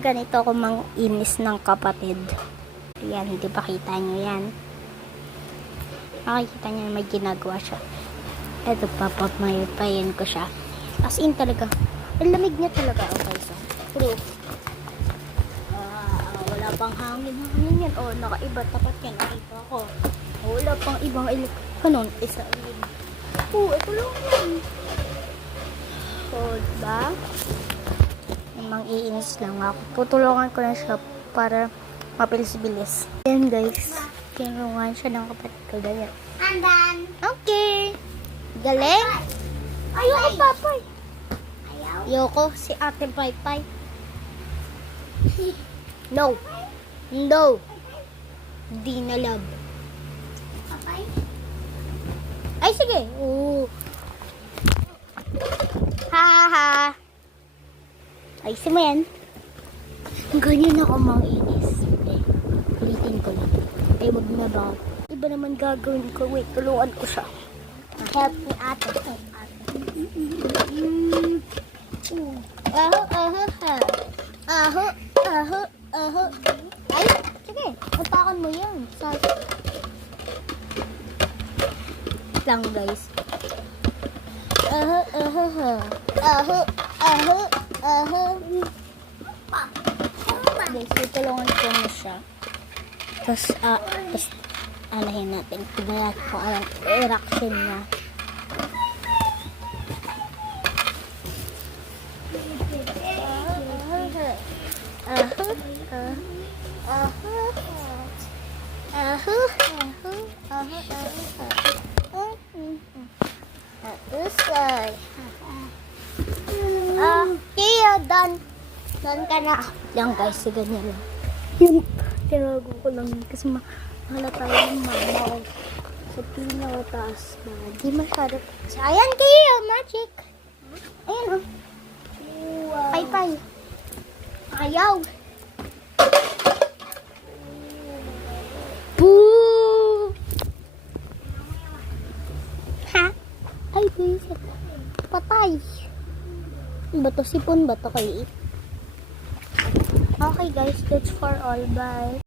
Ganito ako mang-inis ng kapatid. Yan, hindi pa kita nyo yan. Makikita nyo na may ginagawa siya. Eto, papamayapayin ko siya. As in talaga. Ang lamig niya talaga. Okay, so. True. Wala pang hangin yan. Oh, nakaiba. Tapat yan. Nakita ko. Wala pang ibang kanon. Isa ulit. Ito lang yan. So, diba? Mang-iinis lang ako. Tutulungan ko na siya para mapilis-bilis. Yan guys. Tinulungan siya ng kapatid ko. Ganyan. Andan. Okay. Galing. Ayoko, papay. Ayoko. Si ate Paypay. No. No. Di na love. Papay? Ay, sige. Ha ha ha. Ayusin mo yan. Ganyan ako mang-inis. Ulitin ko lang. Wag na ba? Iba naman gagawin ko. Wait, tulungan ko siya. Help me ate. Ay, sige. Tapakan mo yan. Lang guys. Guys, tutulungan ko na siya. Tapos, anahin natin. Tignan natin kung anong reaction niya. Kaya, done ka na. Yan guys, si ganyan lang. Yun, tinago ko lang kasi mahalata yung mama ko sa pinakataas na. Di masyado. Ayan kayo, magic. Ayan o. Wow. Pay. Ayaw. Boo! Ha? Ay, bisit. Patay. Bato sipon, bato kayo. Okay guys, that's for all. Bye.